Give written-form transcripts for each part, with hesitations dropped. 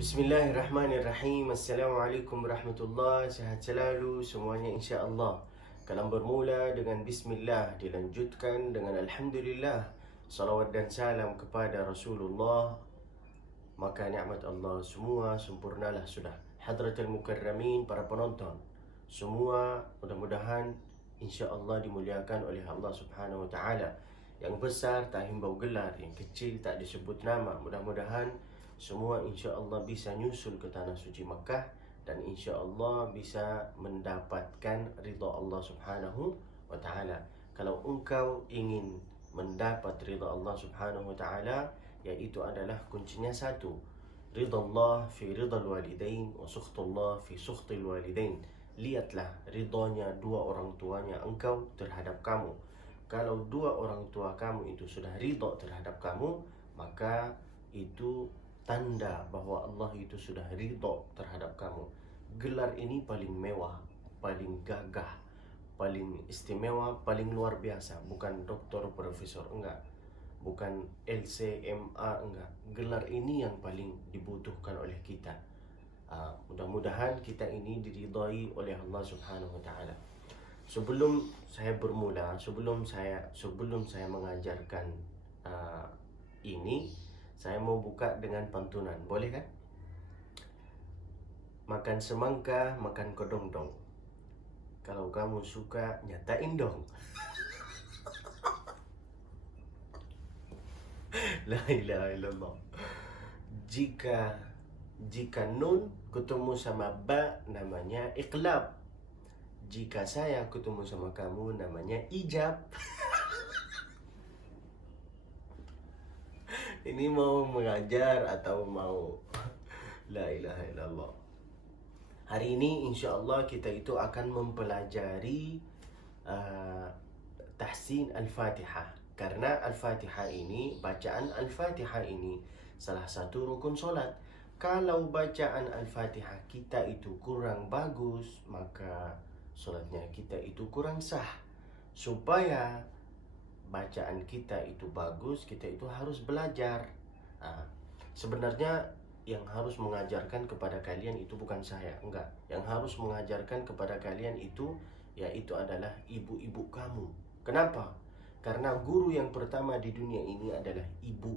Bismillahirrahmanirrahim. Assalamualaikum warahmatullahi. Sehat selalu semuanya insya-Allah. Kalam bermula dengan bismillah, dilanjutkan dengan alhamdulillah. Salawat dan salam kepada Rasulullah. Maka nikmat Allah semua sempurnalah sudah. Hadratul mukarramin, para penonton semua mudah-mudahan insya-Allah dimuliakan oleh Allah Subhanahu wa taala. Yang besar tak himbau gelar, yang kecil tak disebut nama. Mudah-mudahan semua insya-Allah bisa nyusul ke tanah suci Makkah dan insya-Allah bisa mendapatkan ridha Allah Subhanahu wa taala. Kalau engkau ingin mendapat ridha Allah Subhanahu wa taala, yaitu adalah kuncinya satu, ridha Allah fi ridha walidain wa sukhtullah fi sukhtil walidain. Lihatlah ridhonya dua orang tuanya engkau terhadap kamu. Kalau dua orang tua kamu itu sudah ridho terhadap kamu, maka itu tanda bahwa Allah itu sudah ridho terhadap kamu. Gelar ini paling mewah, paling gagah, paling istimewa, paling luar biasa. Bukan doktor, profesor, enggak. Bukan LCMA, enggak. Gelar ini yang paling dibutuhkan oleh kita. Mudah-mudahan kita ini diridhai oleh Allah Subhanahu wa taala. Sebelum saya bermula, sebelum saya mengajarkan ini, saya mau buka dengan pantunan. Boleh kan? Makan semangka, makan kedongdong. Kalau kamu suka, nyatain dong. La ilaha illallah. Jika nun ketemu sama ba, namanya iqlab. Jika saya ketemu sama kamu, namanya ijab. Ini mau mengajar atau mau la ilaha illallah. Hari ini insya Allah kita itu akan mempelajari tahsin Al-Fatihah. Karena Al-Fatihah ini, bacaan Al-Fatihah ini salah satu rukun solat. Kalau bacaan Al-Fatihah kita itu kurang bagus, maka solatnya kita itu kurang sah. Supaya bacaan kita itu bagus, kita itu harus belajar. Sebenarnya yang harus mengajarkan kepada kalian itu bukan saya, enggak. Yang harus mengajarkan kepada kalian itu yaitu adalah ibu-ibu kamu. Kenapa? Karena guru yang pertama di dunia ini adalah ibu.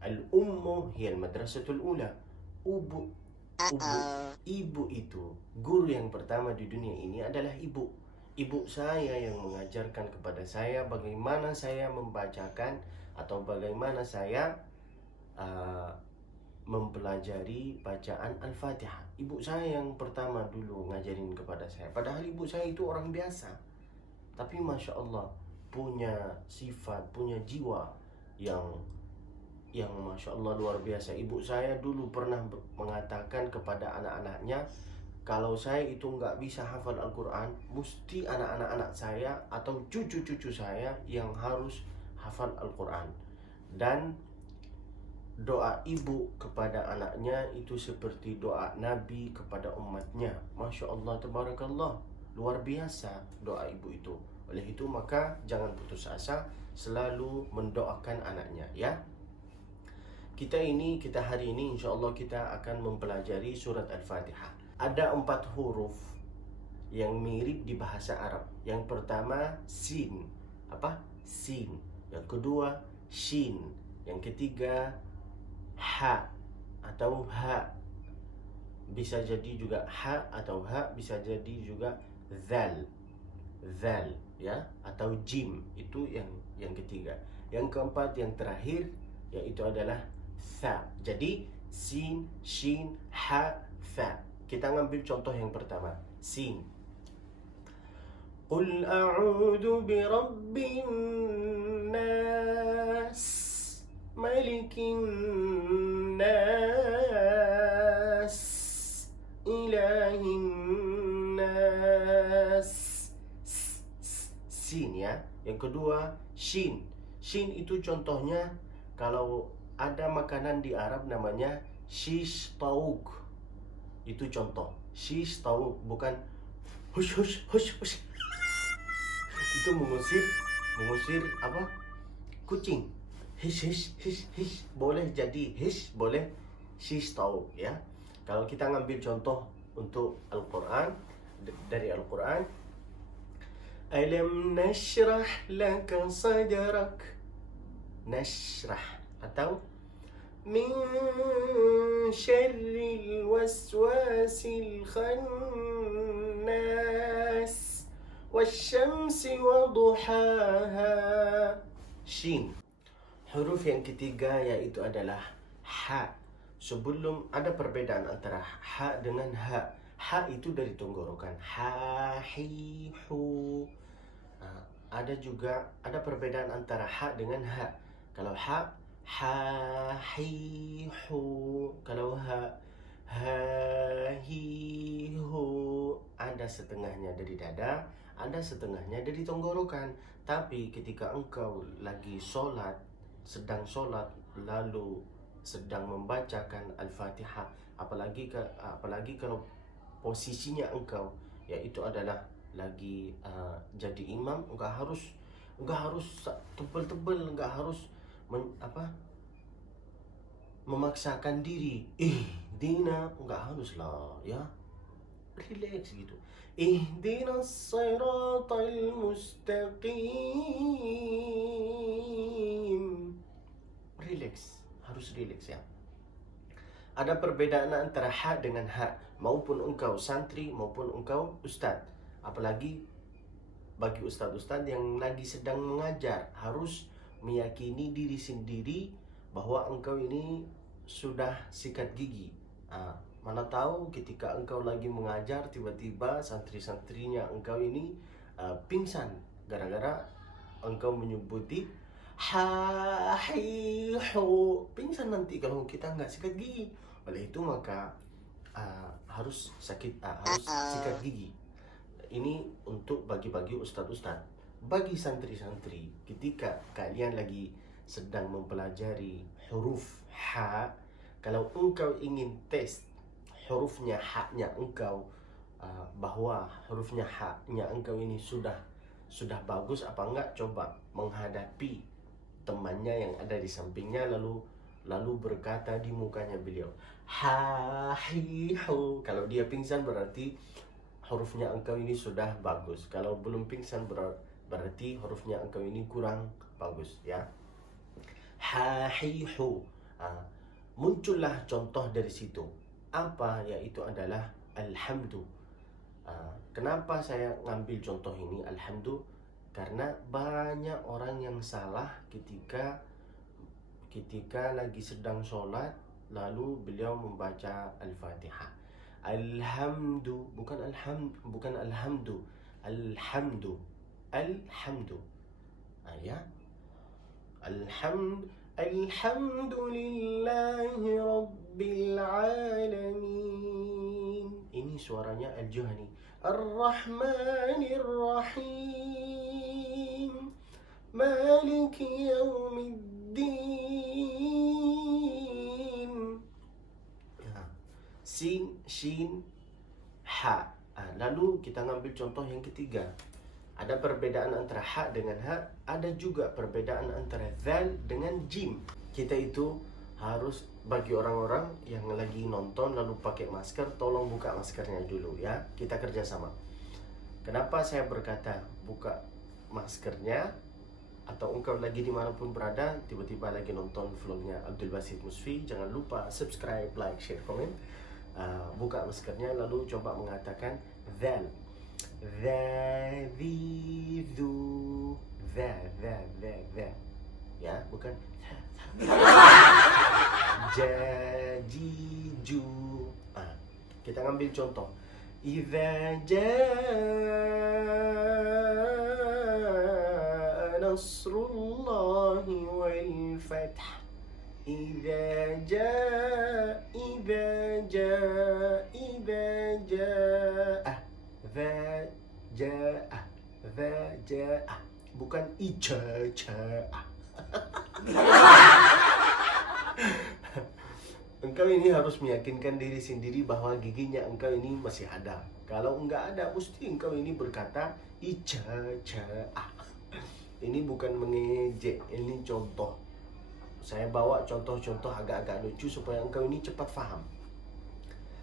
Al-ummu hiyal madrasatul ula. Ibu itu guru yang pertama di dunia ini adalah ibu. Ibu saya yang mengajarkan kepada saya bagaimana saya membacakan atau bagaimana saya mempelajari bacaan Al-Fatihah. Ibu saya yang pertama dulu ngajarin kepada saya. Padahal ibu saya itu orang biasa, tapi Masya Allah punya sifat, punya jiwa yang Masya Allah luar biasa. Ibu saya dulu pernah mengatakan kepada anak-anaknya, kalau saya itu nggak bisa hafal Al-Quran, mesti anak-anak saya atau cucu-cucu saya yang harus hafal Al-Quran. Dan doa ibu kepada anaknya itu seperti doa Nabi kepada umatnya. Masya Allah, tabarakallah, luar biasa doa ibu itu. Oleh itu maka jangan putus asa, selalu mendoakan anaknya ya. Kita hari ini insya Allah kita akan mempelajari surat Al-Fatihah. Ada 4 huruf yang mirip di bahasa Arab. Yang pertama sin. Apa? Sin. Yang kedua shin. Yang ketiga ha atau ha. Bisa jadi juga ha atau ha, bisa jadi juga zal. Zal ya, atau jim. Itu yang ketiga. Yang keempat, yang terakhir, yaitu adalah tha. Jadi sin, shin, ha, tha. Kita ngambil contoh yang pertama, sin. Qul a'udzu birabbin nas, malikin nas, ilahin nas. Sin ya. Yang kedua shin. Shin itu contohnya kalau ada makanan di Arab namanya shish tauk. Itu contoh. Shish tauk, bukan hush hush hush hush. Itu mengusir apa? Kucing. Hish hish hish hish. Boleh jadi hish, boleh sis tahu ya. Kalau kita ngambil contoh untuk Al-Quran, dari Al-Quran, alam nashrah laka sadrak, nashrah, atau min syarril waswasil khannas wasyamsi waduhaha. Shin. Huruf yang ketiga yaitu adalah ha. Sebelum ada perbedaan antara ha dengan ha. Ha itu dari tenggorokan. Ha, hi, hu. Ada juga ada perbedaan antara ha dengan ha. Kalau ha, ha, hi, hu. Kalau ha, ha, hi, hu. Ada setengahnya dari dada, ada setengahnya dari tenggorokan. Tapi ketika engkau lagi sholat, sedang sholat, lalu sedang membacakan Al-Fatihah, apalagi kalau posisinya engkau yaitu adalah lagi jadi imam, enggak harus tebel-tebel, enggak harus memaksakan diri. Dina, enggak harus lah ya. Relax gitu. Ihdinas siratal mustaqim. Relax, harus relax ya. Ada perbedaan antara ha dengan ha, maupun engkau santri maupun engkau ustaz. Apalagi bagi ustaz-ustaz yang lagi sedang mengajar, harus meyakini diri sendiri bahwa engkau ini sudah sikat gigi. Mana tahu ketika engkau lagi mengajar, tiba-tiba santri-santrinya engkau ini pingsan gara-gara engkau menyebuti ha, hi, hu. Pingsan nanti kalau kita nggak sikat gigi. Oleh itu maka harus sikat gigi. Ini untuk bagi-bagi ustaz-ustaz. Bagi santri-santri, ketika kalian lagi sedang mempelajari huruf ha, kalau engkau ingin tes hurufnya ha-nya engkau, bahwa hurufnya ha-nya engkau ini sudah bagus apa enggak, coba menghadapi temannya yang ada di sampingnya, lalu berkata di mukanya beliau, ha, hi, hu. Kalau dia pingsan berarti hurufnya engkau ini sudah bagus. Kalau belum pingsan berarti hurufnya engkau ini kurang bagus ya. Ha, hi, hu. Muncullah contoh dari situ. Apa? Yaitu adalah alhamdu. Kenapa saya ngambil contoh ini alhamdu? Karena banyak orang yang salah ketika lagi sedang sholat, lalu beliau membaca Al-Fatihah. Alhamdu, bukan alhamdu. Alhamdu. Ya. Alhamdulillahi Rabbil Alamin. Ini suaranya Al-Juhani. Ar-Rahmanir Rahim. Maliki Yaumiddin. Sin, shin, ha. Lalu kita ngambil contoh yang ketiga. Ada perbedaan antara ha dengan ha, ada juga perbedaan antara zal dengan jim. Kita itu harus, bagi orang-orang yang lagi nonton lalu pakai masker, tolong buka maskernya dulu ya. Kita kerjasama. Kenapa saya berkata buka maskernya? Atau engkau lagi dimanapun berada, tiba-tiba lagi nonton vlognya Abdul Basit Musfi, jangan lupa subscribe, like, share, komen. Buka maskernya lalu coba mengatakan zal. Zazizu. Za. Ya, bukan jajiju. Kita ngambil contoh. Idza jaa nasrullahi wal fath. Idza jaa. Jaa. Bukan ijaa. Engkau ini harus meyakinkan diri sendiri bahwa giginya engkau ini masih ada. Kalau enggak ada, mesti engkau ini berkata ijaa. Ini bukan mengejek, ini contoh Saya bawa contoh-contoh agak-agak lucu supaya engkau ini cepat faham.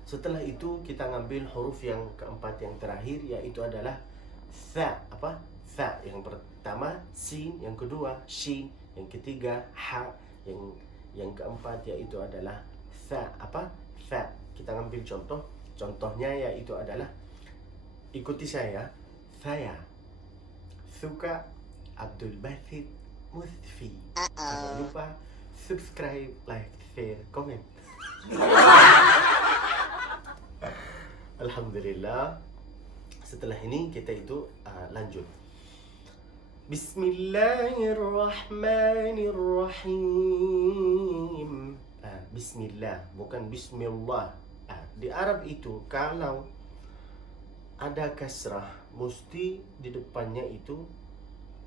Setelah itu kita ngambil huruf yang keempat yang terakhir, yaitu adalah tha. Apa? Tha. Yang pertama sin, yang kedua shin, yang ketiga ha, yang keempat yaitu adalah tha. Apa? Tha. Kita ngambil contoh. Contohnya yaitu adalah, ikuti saya. Saya suka Abdul Basit Musfi. Jangan lupa subscribe, like, share, comment. Alhamdulillah. Setelah ini kita itu lanjut. Bismillahirrahmanirrahim. Bismillah, bukan Bismillah. Di Arab itu kalau ada kasrah, mesti di depannya itu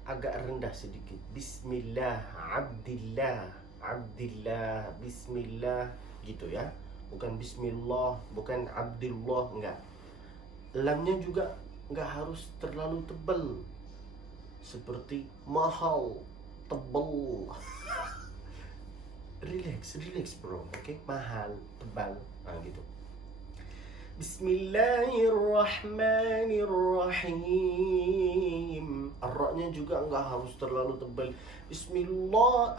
agak rendah sedikit. Bismillah, Abdillah, Abdillah, Bismillah, gitu ya. Bukan Bismillah, bukan Abdullah, enggak. Lamnya juga enggak harus terlalu tebal, seperti mahal, tebal. Relax bro, okay? Mahal, tebal, gitu. Bismillahirrahmanirrahim. Ar-nya juga enggak harus terlalu tebal. Bismillah,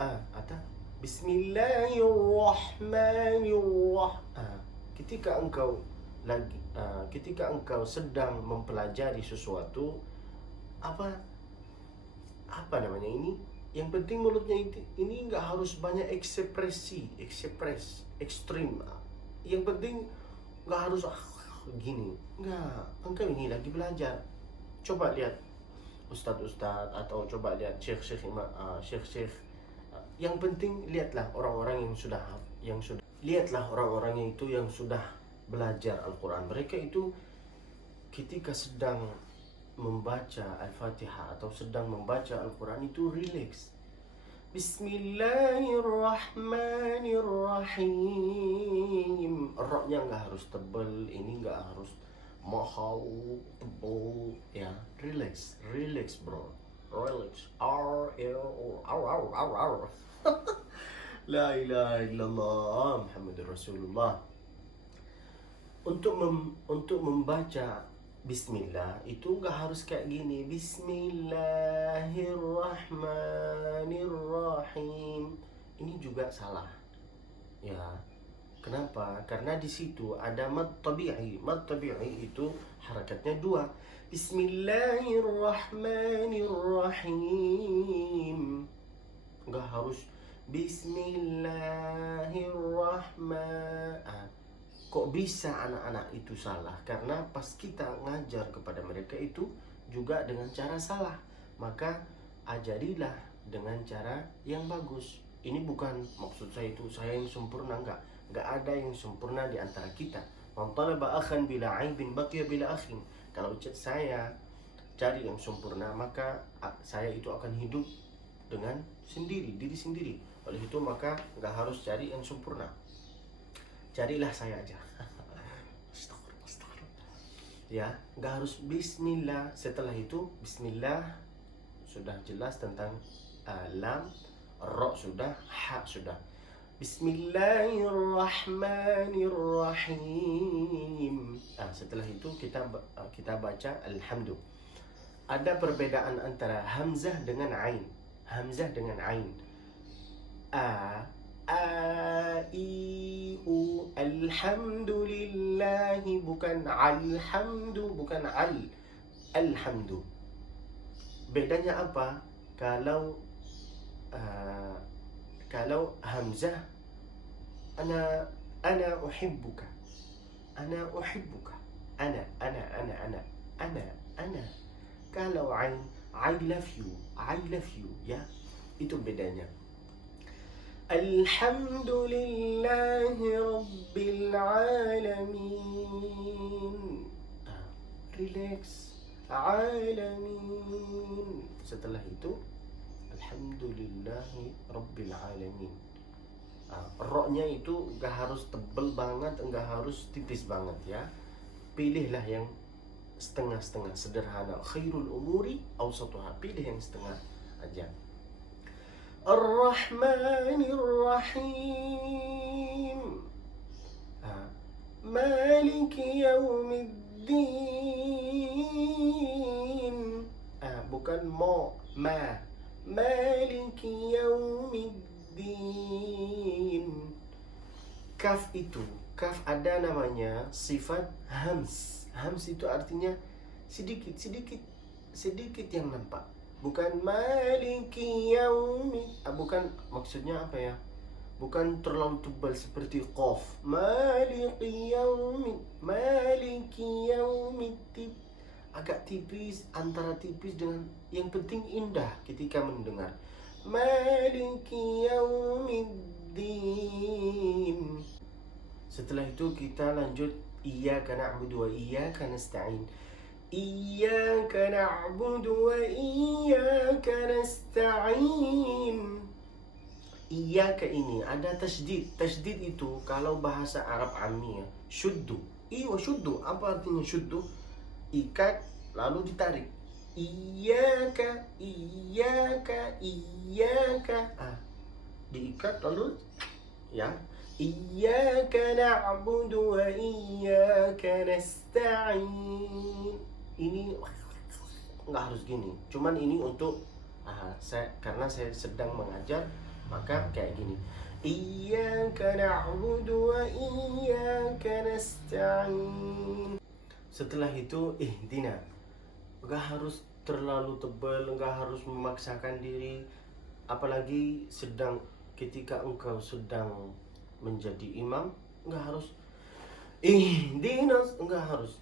Bismillahirrahmanirrahim. Ketika engkau sedang mempelajari sesuatu, apa namanya ini? Yang penting mulutnya ini enggak harus banyak ekstrim. Yang penting nggak harus gini, nggak. Engkau ini lagi belajar. Coba lihat ustadz atau coba lihat syekh. Yang penting lihatlah orang-orang yang sudah belajar Al-Quran. Mereka itu ketika sedang membaca Al-Fatihah atau sedang membaca Al-Quran itu relax. Bismillahirrahmanirrahim. Ra-nya nggak harus tebal, ini nggak harus mahal, tebal, ya. Relax bro, relax. La ilaha illallah Muhammadur Rasulullah. Untuk membaca Bismillah itu nggak harus kayak gini. Bismillahirrahmanirrahim. Ini juga salah. Ya. Kenapa? Karena di situ ada mad tabi'i. Mad tabi'i itu harakatnya dua. Bismillahirrahmanirrahim. Nggak harus Bismillahirrahmanirrahim. Kok bisa anak-anak itu salah? Karena pas kita ngajar kepada mereka itu juga dengan cara salah. Maka ajarilah dengan cara yang bagus. Ini bukan maksud saya itu saya yang sempurna, enggak ada yang sempurna di antara kita. Man talaba akhan bila aibin baqiya bila akhin. Kalau saya cari yang sempurna, maka saya itu akan hidup dengan diri sendiri. Oleh itu maka enggak harus cari yang sempurna. Carilah saya aja. Astagfirullah. Ya, enggak harus bismillah. Setelah itu bismillah sudah jelas tentang lam, ra sudah, ha sudah. Bismillahirrahmanirrahim. Setelah itu kita baca alhamdulillah. Ada perbedaan antara hamzah dengan ain. Hamzah dengan ain. Alhamdulillahi, bukan alhamdu, bukan alhamdu. Bedanya apa? Kalau hamzah ana uhibbuka. Ana. Kalau ain I love you, ya. Itu bedanya. Alhamdulillahi Rabbil Alamin. Relax. Alamin. Setelah itu Alhamdulillahi Rabbil Alamin. Ra-nya itu gak harus tebel banget, gak harus tipis banget, ya. Pilihlah yang setengah-setengah, sederhana. Khairul umuri awsatuha. Pilih yang setengah aja. Ar-Rahmanir Rahim. Maliki Yaumiddin. Bukan ma. Maliki Yaumiddin. Kaf ada namanya sifat hams. Hams itu artinya sedikit yang nampak. Bukan maliki yaumi. Bukan, maksudnya apa ya? Bukan terlalu tebal seperti qaf. Maliki yaumi agak tipis, antara tipis dengan yang penting indah ketika mendengar. Maliki yaumiddin. Setelah itu kita lanjut iyyaka na'budu wa iyyaka nasta'in. Iyyaka na'budu wa iyyaka nasta'in. Iyyaka ini ada tasydid. Tasydid itu kalau bahasa Arab Ammi ya, syuddu. Syuddu. Apa artinya syuddu? Ikat lalu ditarik. Iyyaka. Diikat lalu ya. Iyyaka na'budu wa iyyaka nasta'in. Ini nggak harus gini. Cuman ini untuk karena saya sedang mengajar, maka kayak gini. Iyyaka na'budu wa iyyaka nasta'in. Setelah itu ihdina. Nggak harus terlalu tebal, nggak harus memaksakan diri. Apalagi ketika engkau sedang menjadi imam, nggak harus ihdinas, nggak harus.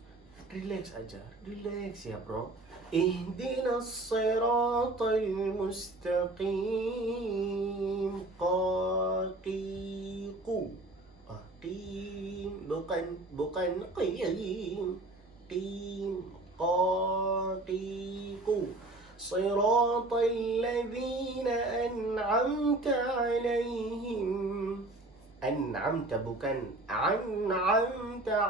Relax aja, relax ya bro. Ihdinas siratal mustaqim. Qaqiqu. Qim, bukan qiyim. Qim, qaqiqu. Siratal ladzina an'amta alaihim. An'amta bukan an'amta.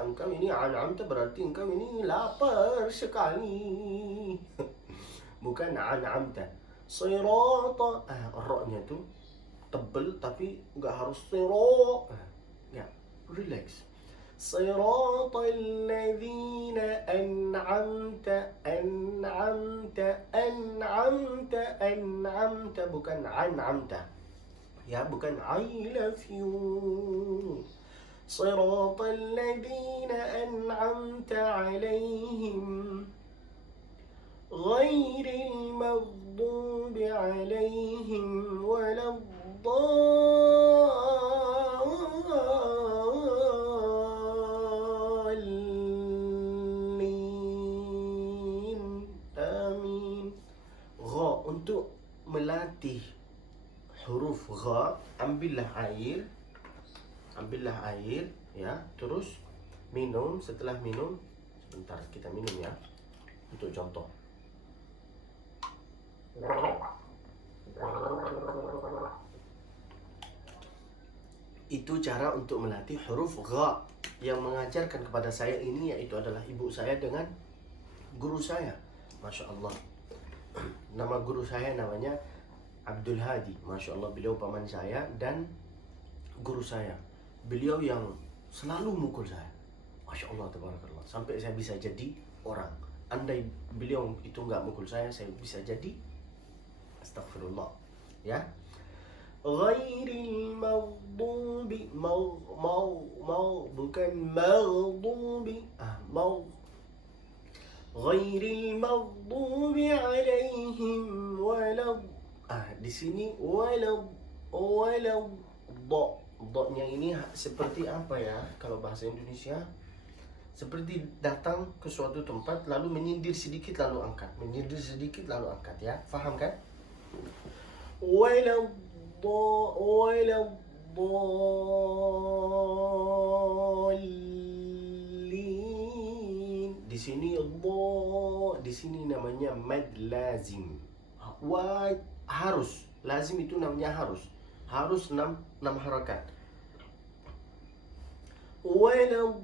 Engkau ini an'amta berarti engkau ini lapar sekali. Bukan an'amta. Sirata, ra-nya tuh tebel tapi nggak harus siro. Ya, relax. Siratal ladzina an'amta bukan an'amta. Ya, bukan I love you. Siratal ladzina an'amta alaihim ghairil maghdubi alaihim waladdallin. Amin. Gha untuk melatih huruf gha, ambillah air ya, terus minum. Setelah minum, sebentar kita minum ya, untuk contoh. Itu cara untuk melatih huruf gha. Yang mengajarkan kepada saya ini yaitu adalah ibu saya dengan guru saya. Masya Allah. Nama guru saya namanya Abdul Hadi. Masya Allah, beliau paman saya dan guru saya. Beliau yang selalu mukul saya. Masya Allah, tabarakallah. Sampai saya bisa jadi orang. Andai beliau itu nggak mukul saya bisa jadi. Astagfirullah. Ya. Ghairil maghdubi. Bukan maghdubi. Ghairil maghdubi alaihim di sini do-nya ini seperti apa ya kalau bahasa Indonesia? Seperti datang ke suatu tempat lalu menyindir sedikit lalu angkat, ya. Faham kan? Waladdallin. Di sini namanya mad lazim. Harus. Lazim itu namanya harus. Harus 6 harakat. Waladdallin.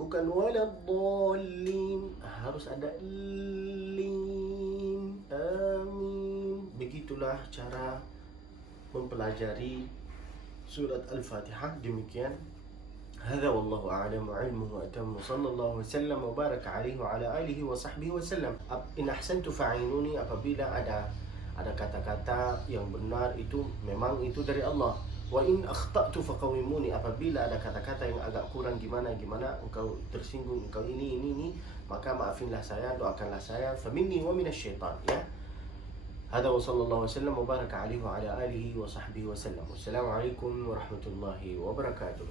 Bukan waladdallin. Harus ada lin. itulah cara mempelajari surat Al-Fatihah. Demikian. Hadza wallahu a'lam wa ilmuhu atammu, sallallahu wasallam wa baraka alaihi wa ala alihi wa sahbihi wasallam. In ahsantu fa'inuni, apabila ada kata-kata yang benar itu memang itu dari Allah. Wa in akhta'tu faqawimuni, apabila ada kata-kata yang agak kurang gimana engkau tersinggung, engkau ini, maka maafinlah saya, doakanlah saya. Faminni wa minasyaitan, ya. Hada wa sallallahu wasallam wa baraka alaihi wa ala alihi wa sahbihi wasallam. Wassalamualaikum warahmatullahi wabarakatuh.